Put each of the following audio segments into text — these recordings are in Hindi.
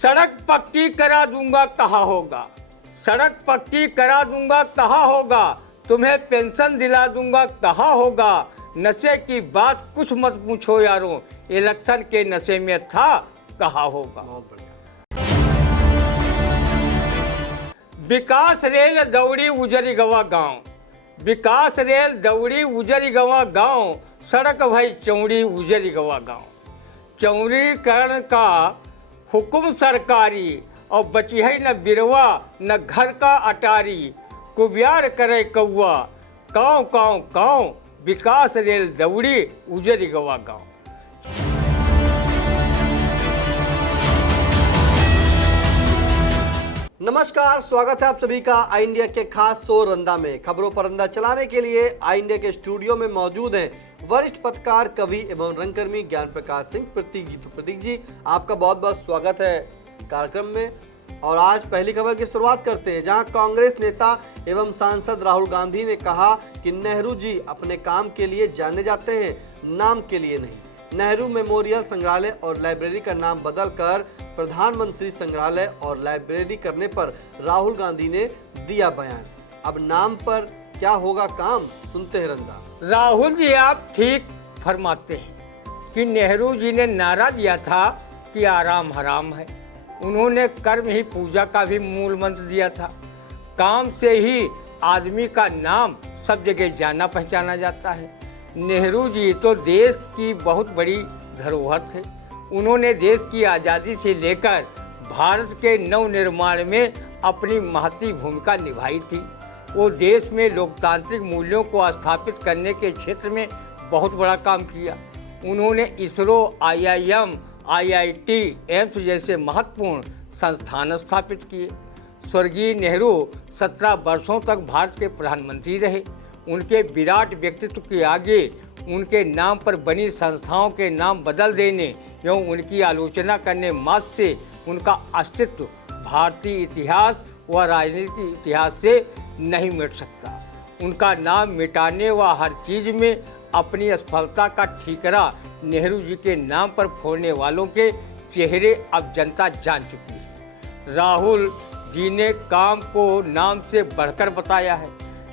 सड़क पक्की करा दूंगा कहाँ होगा, सड़क पक्की करा दूंगा कहाँ होगा, तुम्हें पेंशन दिला दूंगा कहाँ होगा। नशे की बात कुछ मत पूछो यारों, इलेक्शन के नशे में था कहाँ होगा। बहुत बढ़िया। विकास रेल दौड़ी उजरी गवा गाँव, विकास रेल दौड़ी उजरी गवा गाँव, सड़क भई चौड़ी उजरी गवा गाँव। चौड़ीकरण का हुक्म सरकारी, और बची है न बिरवा न घर का अटारी। कुब्यार करे कौआ काँव काँव काँव, विकास रेल दौड़ी उजरी गवा गाँव। नमस्कार, स्वागत है आप सभी का आई इंडिया के खास शो रंदा में। खबरों पर रंदा चलाने के लिए आई इंडिया के स्टूडियो में मौजूद हैं वरिष्ठ पत्रकार, कवि एवं रंगकर्मी ज्ञान प्रकाश सिंह प्रतीक जी। तो प्रतीक जी, आपका बहुत बहुत स्वागत है कार्यक्रम में। और आज पहली खबर की शुरुआत करते हैं, जहां कांग्रेस नेता एवं सांसद राहुल गांधी ने कहा कि नेहरू जी अपने काम के लिए जाने जाते हैं, नाम के लिए नहीं। नेहरू मेमोरियल संग्रहालय और लाइब्रेरी का नाम बदलकर प्रधानमंत्री संग्रहालय और लाइब्रेरी करने पर राहुल गांधी ने दिया बयान। अब नाम पर क्या होगा काम, सुनते हैं रंदा। राहुल जी, आप ठीक फरमाते हैं कि नेहरू जी ने नारा दिया था कि आराम हराम है। उन्होंने कर्म ही पूजा का भी मूल मंत्र दिया था। काम से ही आदमी का नाम सब जगह जाना पहचाना जाता है। नेहरू जी तो देश की बहुत बड़ी धरोहर थे। उन्होंने देश की आज़ादी से लेकर भारत के नवनिर्माण में अपनी महती भूमिका निभाई थी। वो देश में लोकतांत्रिक मूल्यों को स्थापित करने के क्षेत्र में बहुत बड़ा काम किया। उन्होंने इसरो, IIM, IIT, एम्स जैसे महत्वपूर्ण संस्थान स्थापित किए। स्वर्गीय नेहरू 17 वर्षों तक भारत के प्रधानमंत्री रहे। उनके विराट व्यक्तित्व के आगे उनके नाम पर बनी संस्थाओं के नाम बदल देने एवं उनकी आलोचना करने मात्र से उनका अस्तित्व भारतीय इतिहास व राजनीतिक इतिहास से नहीं मिट सकता। उनका नाम मिटाने व हर चीज़ में अपनी असफलता का ठीकरा नेहरू जी के नाम पर फोड़ने वालों के चेहरे अब जनता जान चुकी है। राहुल जी ने काम को नाम से बढ़कर बताया है,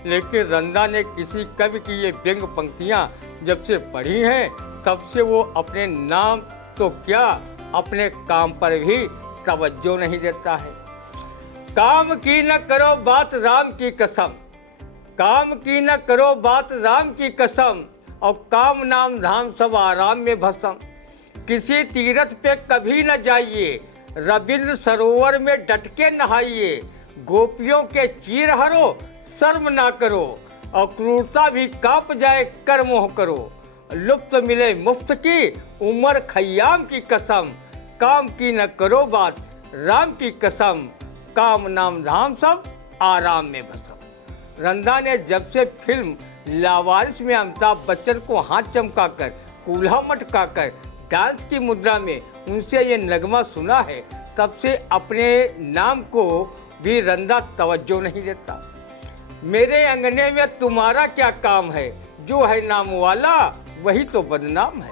लेकिन रंदा ने किसी कवि की ये व्यंग पंक्तियाँ जब से पढ़ी हैं तब से वो अपने नाम तो क्या अपने काम पर भी तवज्जो नहीं देता है। काम की न करो बात राम की कसम, काम की न करो बात राम की कसम, और काम नाम धाम सब आराम में भस्म। किसी तीर्थ पे कभी न जाइए, रविंद्र सरोवर में डट के नहाइए। गोपियों के चीर हरो, शर्म ना करो, और क्रूरता भी कांप जाए कर मोह करो। लुप्त मिले मुफ्त की उम्र खयाम की कसम, काम की न करो बात राम की कसम, काम नाम धाम सब आराम में भस्म। रंदा ने जब से फिल्म लावारिस में अमिताभ बच्चन को हाथ चमकाकर, कूल्हा मटकाकर डांस की मुद्रा में उनसे ये नगमा सुना है, तब से अपने नाम को भी रंदा तवज्जो नहीं देता। मेरे अंगने में तुम्हारा क्या काम है, जो है नाम वाला वही तो बदनाम है।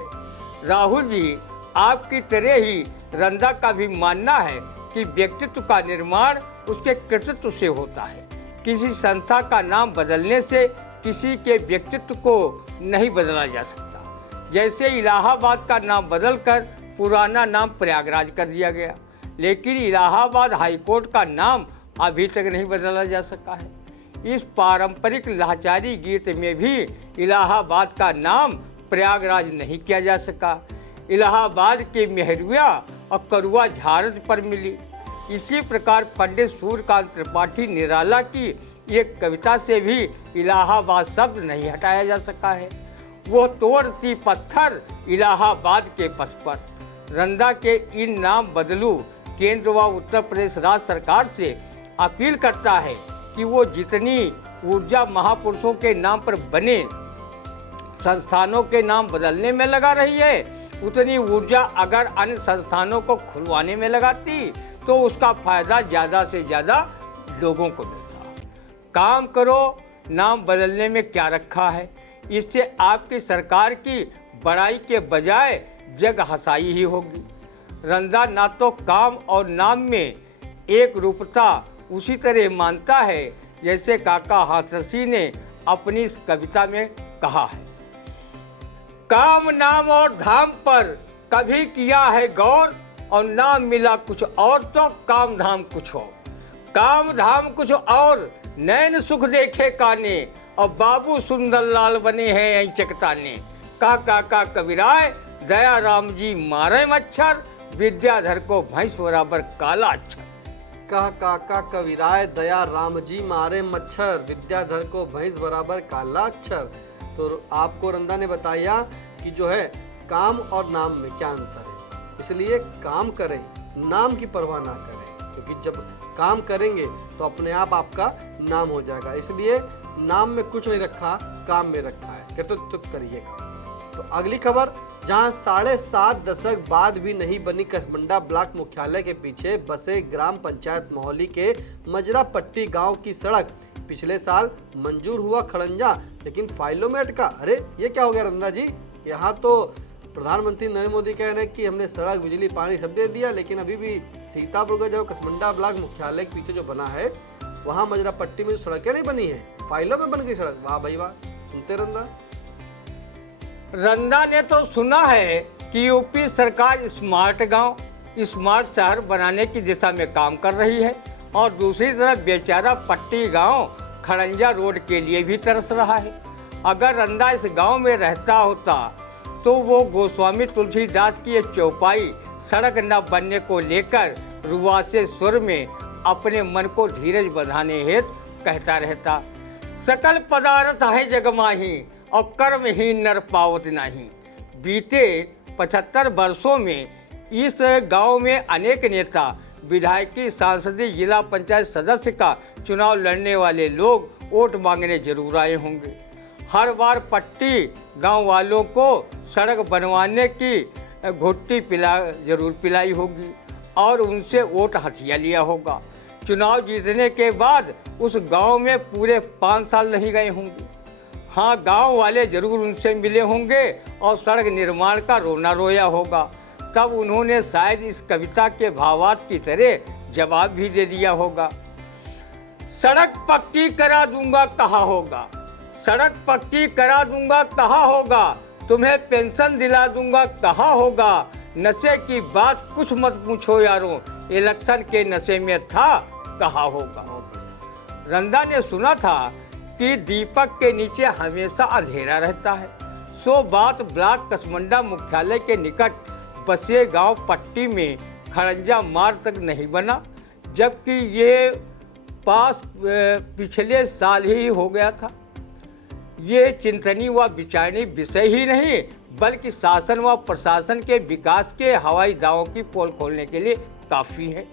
राहुल जी, आपकी तरह ही रंदा का भी मानना है कि व्यक्तित्व का निर्माण उसके कृतित्व से होता है। किसी संस्था का नाम बदलने से किसी के व्यक्तित्व को नहीं बदला जा सकता। जैसे इलाहाबाद का नाम बदलकर पुराना नाम प्रयागराज कर दिया गया, लेकिन इलाहाबाद हाईकोर्ट का नाम अभी तक नहीं बदला जा सका है। इस पारंपरिक लाचारी गीत में भी इलाहाबाद का नाम प्रयागराज नहीं किया जा सका। इलाहाबाद के मेहरुआ और करुआ झारज पर मिली। इसी प्रकार पंडित सूर्यकांत त्रिपाठी निराला की एक कविता से भी इलाहाबाद शब्द नहीं हटाया जा सका है। वो तोड़ती पत्थर इलाहाबाद के पथ पर। रंदा के इन नाम बदलू केंद्र व उत्तर प्रदेश राज्य सरकार से अपील करता है कि वो जितनी ऊर्जा महापुरुषों के नाम पर बने संस्थानों के नाम बदलने में लगा रही है, उतनी ऊर्जा अगर अन्य संस्थानों को खुलवाने में लगाती तो उसका फायदा ज़्यादा से ज़्यादा लोगों को मिलता। काम करो, नाम बदलने में क्या रखा है। इससे आपकी सरकार की बड़ाई के बजाय जग हंसाई ही होगी। रंदा ना तो काम और नाम में एक रूपता उसी तरह मानता है जैसे काका हाथरसी ने अपनी इस कविता में कहा है। काम नाम और धाम पर कभी किया है गौर, और नाम मिला कुछ और तो काम धाम कुछ और। काम धाम कुछ और नैन सुख देखे काने, और बाबू सुंदर लाल बने हैं यही चकताने। काका कविराय दया राम जी मारे मच्छर, विद्याधर को भैंस बराबर काला अक्षर। कह काका कविराय दया राम जी मारे मच्छर, विद्याधर को भैंस बराबर काला अक्षर। तो आपको रंदा ने बताया कि जो है काम और नाम में क्या अंतर है, इसलिए काम करें, नाम की परवाह ना करें, क्योंकि जब काम करेंगे तो अपने आप आपका नाम हो जाएगा। इसलिए नाम में कुछ नहीं रखा, काम में रखा है, कर्तव्य करिएगा। तो अगली खबर, जहां 7.5 दशक बाद भी नहीं बनी कसमंडा ब्लॉक मुख्यालय के पीछे बसे ग्राम पंचायत मोहली के मजरा पट्टी गांव की सड़क पिछले साल मंजूर हुआ खड़ंजा, लेकिन फाइलों में अटका। अरे ये क्या हो गया रंदा जी, यहाँ तो प्रधानमंत्री नरेंद्र मोदी कह रहे हैं कि हमने सड़क बिजली पानी सब दे दिया, लेकिन अभी भी सीतापुर का जो कसमंडा ब्लॉक मुख्यालय के पीछे जो बना है वहाँ मजरा पट्टी में जो सड़कें नहीं बनी है, फाइलों में बन गई सड़क। वाह भाई वाह, सुनते रंदा ने तो सुना है कि यूपी सरकार स्मार्ट गांव, स्मार्ट शहर बनाने की दिशा में काम कर रही है, और दूसरी तरफ बेचारा पट्टी गांव खड़ंजा रोड के लिए भी तरस रहा है। अगर रंदा इस गांव में रहता होता तो वो गोस्वामी तुलसीदास की ये चौपाई सड़क न बनने को लेकर रुआसे सुर में अपने मन को धीरज बंधाने हेतु कहता रहता। सकल पदार्थ है जगमाही, और कर्महीन नर पावत नहीं। बीते 75 वर्षों में इस गांव में अनेक नेता, विधायकी, सांसदीय, जिला पंचायत सदस्य का चुनाव लड़ने वाले लोग वोट मांगने जरूर आए होंगे। हर बार पट्टी गांव वालों को सड़क बनवाने की घुट्टी जरूर पिलाई होगी और उनसे वोट हथिया लिया होगा। चुनाव जीतने के बाद उस गांव में पूरे 5 साल नहीं गए होंगे। हाँ, गांव वाले जरूर उनसे मिले होंगे और सड़क निर्माण का रोना रोया होगा। तब उन्होंने शायद इस कविता के भावार्थ की तरह जवाब भी दे दिया होगा। सड़क पक्की करा दूंगा कहा होगा, सड़क पक्की करा दूंगा कहा होगा, तुम्हें पेंशन दिला दूंगा कहा होगा। नशे की बात कुछ मत पूछो यारों, इलेक्शन के नशे में था कहा होगा। रंदा ने सुना था कि दीपक के नीचे हमेशा अंधेरा रहता है। सो बात ब्लॉक कसमंडा मुख्यालय के निकट बसे गांव पट्टी में खड़ंजा मार्ग तक नहीं बना, जबकि ये पास पिछले साल ही हो गया था। ये चिंतनीय व विचारणीय विषय ही नहीं बल्कि शासन व प्रशासन के विकास के हवाई दावों की पोल खोलने के लिए काफ़ी है।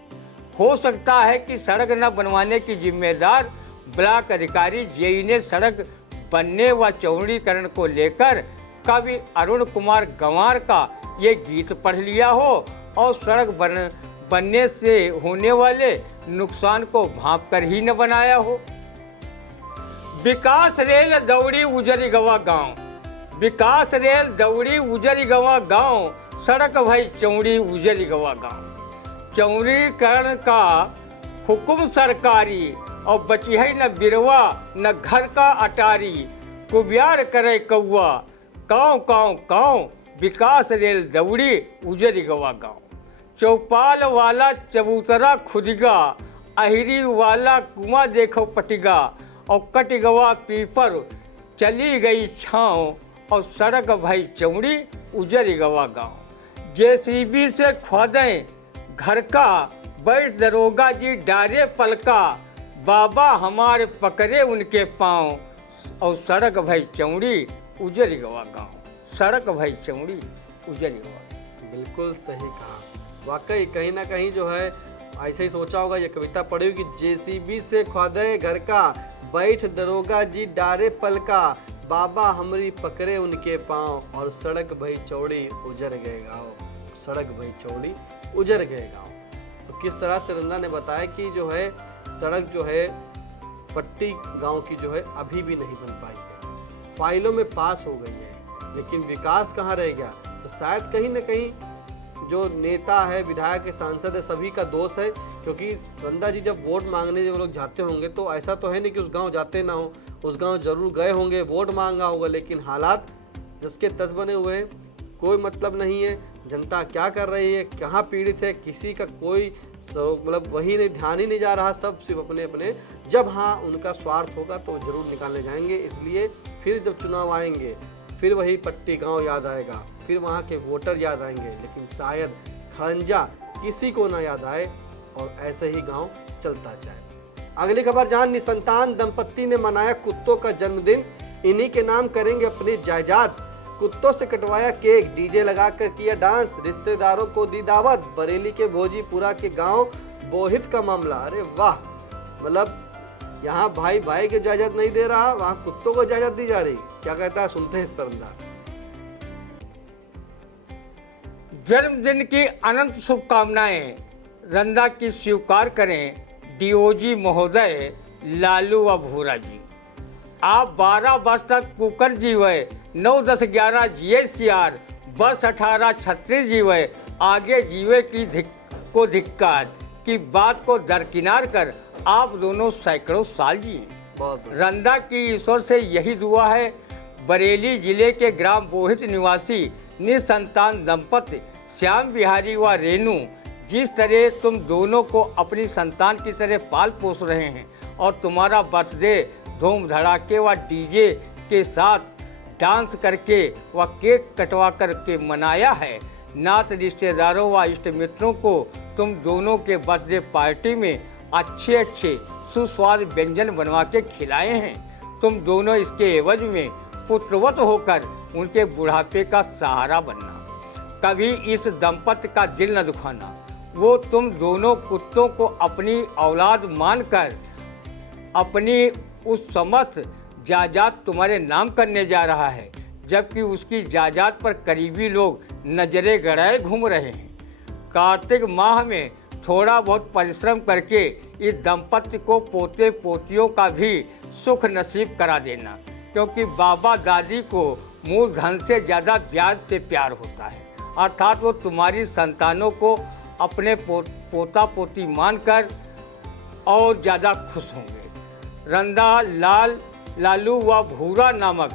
हो सकता है कि सड़क न बनवाने की जिम्मेदार ब्लॉक अधिकारी जेई ने सड़क बनने व चौड़ीकरण को लेकर कवि अरुण कुमार गंवार का ये गीत पढ़ लिया हो और सड़क बनने से होने वाले नुकसान को भांप कर ही न बनाया हो। विकास रेल दौड़ी उजरी गवा गाँव, विकास रेल दौड़ी उजरी गवा गाँव, सड़क भई चौड़ी उजरी गवा गाँव। चौड़ीकरण का हुक्म सरकारी और बची है न बिरवा न घर का अटारी। कुब्यार करे कौआ काँव काँव काँव, विकास रेल दौड़ी उजरी गवा गाँव। चौपाल वाला चबूतरा खुदिगा, अहिरी वाला कुआं देखो पटिगा, और कटिगवा पीपर चली गई छाँव, और सड़क भई चौड़ी उजरी गवा गाँव। जेसीबी से खोदें घर का, बैठ दरोगा जी डारे पलका, बाबा हमारे पकड़े उनके पाँव, और सड़क भई चौड़ी उजरी गवा गाँव। सड़क भई चौड़ी उजरी गवा। बिल्कुल सही कहा। वाकई कहीं ना कहीं जो है ऐसे ही सोचा होगा, ये कविता पढ़ी होगी। जेसीबी से खोदे घर का, बैठ दरोगा जी डारे पलका, बाबा हमरी पकड़े उनके पाँव, और सड़क भई चौड़ी उजर गए गाँव। सड़क भई चौड़ी उजर गए गाँव। तो किस तरह से रंदा ने बताया कि जो है सड़क जो है पट्टी गांव की जो है अभी भी नहीं बन पाई है, फाइलों में पास हो गई है, लेकिन विकास कहाँ रह गया। तो शायद कहीं ना कहीं जो नेता है, विधायक है, सांसद है, सभी का दोष है। क्योंकि रंदा जी जब वोट मांगने वो लोग जाते होंगे तो ऐसा तो है नहीं कि उस गांव जाते ना हो, उस गांव जरूर गए होंगे, वोट मांगा होगा, लेकिन हालात जिसके तस बने हुए हैं, कोई मतलब नहीं है जनता क्या कर रही है, कहाँ पीड़ित है, किसी का कोई मतलब वही नहीं, ध्यान ही नहीं जा रहा। सब सिर्फ अपने अपने, जब हाँ उनका स्वार्थ होगा तो जरूर निकालने जाएंगे। इसलिए फिर जब चुनाव आएंगे फिर वही पट्टी गांव याद आएगा, फिर वहाँ के वोटर याद आएंगे, लेकिन शायद खड़ंजा किसी को ना याद आए और ऐसे ही गांव चलता जाए। अगली खबर, जहां निसंतान दंपत्ति ने मनाया कुत्तों का जन्मदिन, इन्हीं के नाम करेंगे अपनी जायदाद। कुत्तों से कटवाया केक, डीजे लगाकर किया डांस, रिश्तेदारों को दी दावत। बरेली के भोजीपुरा के गांव बोहित का मामला। अरे वाह, मतलब यहाँ भाई भाई की इजाजत नहीं दे रहा, वहाँ कुत्तों को इजाजत दी जा रही। क्या कहता है, सुनते हैं इस पर रंदा। जन्मदिन की अनंत शुभकामनाएं रंदा की स्वीकार करें डीओजी महोदय लालू व भूरा जी। आप 12 वर्ष तक कुकर जीवे, 9, 10, 11 GSCR, बस 18 36 जीवे, आगे जीवे को धिक्कार की बात को दरकिनार कर आप दोनों सैकड़ों साल जिए। रंदा की ईश्वर से यही दुआ है। बरेली जिले के ग्राम बोहित निवासी निसंतान दंपति श्याम बिहारी व रेनू, जिस तरह तुम दोनों को अपनी संतान की तरह पाल पोस रहे हैं और तुम्हारा बर्थडे धूम धड़ाके व डीजे के साथ डांस करके व केक कटवा करके मनाया है। नात रिश्तेदारों व इष्ट मित्रों को तुम दोनों के बर्थडे पार्टी में अच्छे अच्छे सुस्वाद व्यंजन बनवा के खिलाए हैं। तुम दोनों इसके एवज में पुत्रवत होकर उनके बुढ़ापे का सहारा बनना। कभी इस दंपत्ति का दिल न दुखाना। वो तुम दोनों कुत्तों को अपनी औलाद मानकर अपनी उस समस्त जायदाद तुम्हारे नाम करने जा रहा है, जबकि उसकी जायदाद पर करीबी लोग नजरें गड़ाए घूम रहे हैं। कार्तिक माह में थोड़ा बहुत परिश्रम करके इस दंपत्ति को पोते पोतियों का भी सुख नसीब करा देना, क्योंकि बाबा दादी को मूलधन से ज़्यादा ब्याज से प्यार होता है। अर्थात वो तुम्हारी संतानों को अपने पोता पोती मानकर और ज़्यादा खुश होंगे। रंदा लालू व भूरा नामक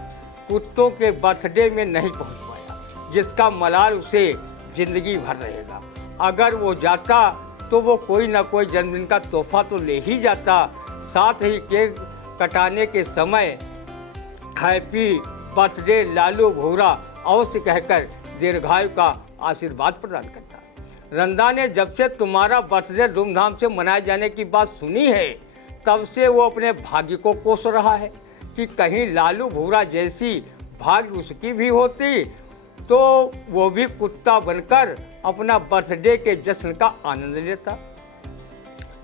कुत्तों के बर्थडे में नहीं पहुंच पाया, जिसका मलाल उसे जिंदगी भर रहेगा। अगर वो जाता तो वो कोई ना कोई जन्मदिन का तोहफा तो ले ही जाता, साथ ही केक कटाने के समय हैप्पी बर्थडे लालू भूरा अवश्य कहकर दीर्घायु का आशीर्वाद प्रदान करता। रंदा ने जब से तुम्हारा बर्थडे धूमधाम से मनाए जाने की बात सुनी है, तब से वो अपने भाग्य को कोस रहा है कि कहीं लालू भूरा जैसी भाग्य उसकी भी होती तो वो भी कुत्ता बनकर अपना बर्थडे के जश्न का आनंद लेता।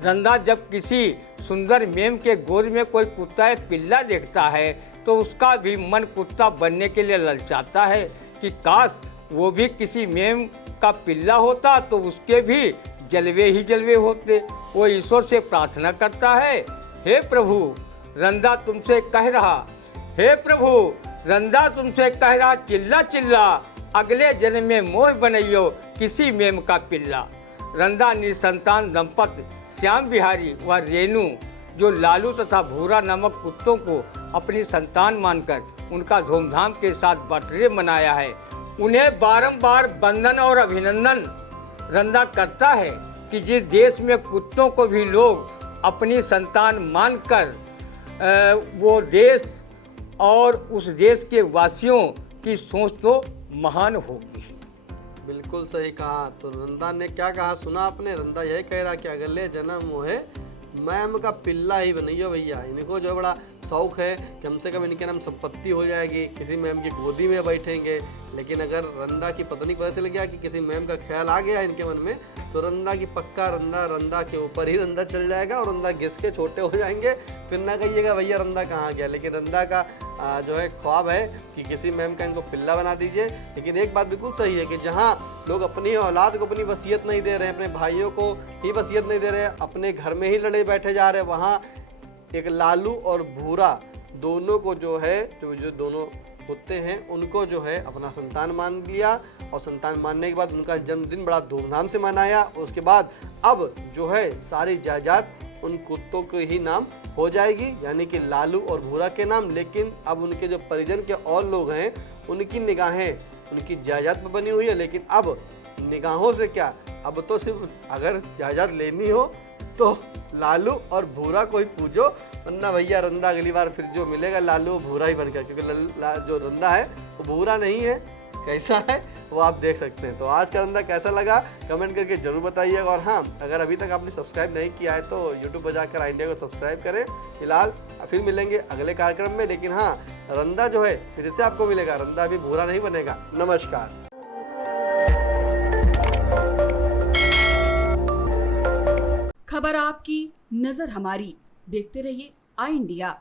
रंदा जब किसी सुंदर मेम के गोद में कोई कुत्ता या पिल्ला देखता है तो उसका भी मन कुत्ता बनने के लिए ललचाता है कि काश वो भी किसी मेम का पिल्ला होता तो उसके भी जलवे ही जलवे होते। वो ईश्वर से प्रार्थना करता है, हे प्रभु रंदा तुमसे कह रहा, हे प्रभु रंदा तुमसे कह रहा, चिल्ला चिल्ला अगले जन्म में मोह बनइयो किसी मेम का पिल्ला। रंदा निसंतान दंपति श्याम बिहारी व रेनू, जो लालू तथा भूरा नामक कुत्तों को अपनी संतान मानकर उनका धूमधाम के साथ बर्थडे मनाया है, उन्हें बारंबार वंदन और अभिनंदन रंदा करता है कि जिस देश में कुत्तों को भी लोग अपनी संतान मानकर वो देश और उस देश के वासियों की सोच तो महान होगी। बिल्कुल सही कहा। तो रंदा ने क्या कहा सुना आपने? रंदा यही कह रहा कि अगले जन्म मोहे मैम का पिल्ला ही बनइयो भैया। इनको जो बड़ा शौक है कि कम से कम इनके नाम संपत्ति हो जाएगी, किसी मैम की गोदी में बैठेंगे। लेकिन अगर रंदा की पत्नी पता चल गया कि किसी मैम का ख्याल आ गया इनके मन में, तो रंदा की पक्का रंदा के ऊपर ही रंदा चल जाएगा और रंदा घिस के छोटे हो जाएंगे। फिर ना कहिएगा भैया रंदा कहाँ गया। लेकिन रंदा का जो है ख्वाब है कि किसी मैम का इनको पिल्ला बना दीजिए। लेकिन एक बात बिल्कुल सही है कि जहाँ लोग अपनी औलाद को अपनी वसीयत नहीं दे रहे हैं, अपने भाइयों को ही वसीयत नहीं दे रहे हैं, अपने घर में ही लड़े बैठे जा रहे हैं, वहाँ एक लालू और भूरा दोनों को जो है जो दोनों कुत्ते हैं उनको जो है अपना संतान मान लिया, और संतान मानने के बाद उनका जन्मदिन बड़ा धूमधाम से मनाया। उसके बाद अब जो है सारी जायदाद उन कुत्तों के ही नाम हो जाएगी, यानी कि लालू और भूरा के नाम। लेकिन अब उनके जो परिजन के और लोग हैं उनकी निगाहें उनकी जायदाद पर बनी हुई है। लेकिन अब निगाहों से क्या, अब तो सिर्फ अगर जायदाद लेनी हो तो लालू और भूरा को ही पूजो, वरना भैया रंदा अगली बार फिर जो मिलेगा लालू भूरा ही बनकर, क्योंकि जो रंदा है वो भूरा नहीं है। कैसा है वो आप देख सकते हैं। तो आज का रंदा कैसा लगा कमेंट करके जरूर बताइएगा। और हाँ, अगर अभी तक आपने सब्सक्राइब नहीं किया है तो यूट्यूब पर जाकर आई इंडिया को सब्सक्राइब करें। फिलहाल फिर मिलेंगे अगले कार्यक्रम में। लेकिन हाँ, रंदा जो है फिर से आपको मिलेगा, रंदा अभी भूरा नहीं बनेगा। नमस्कार। खबर आपकी, नजर हमारी। देखते रहिए आई इंडिया।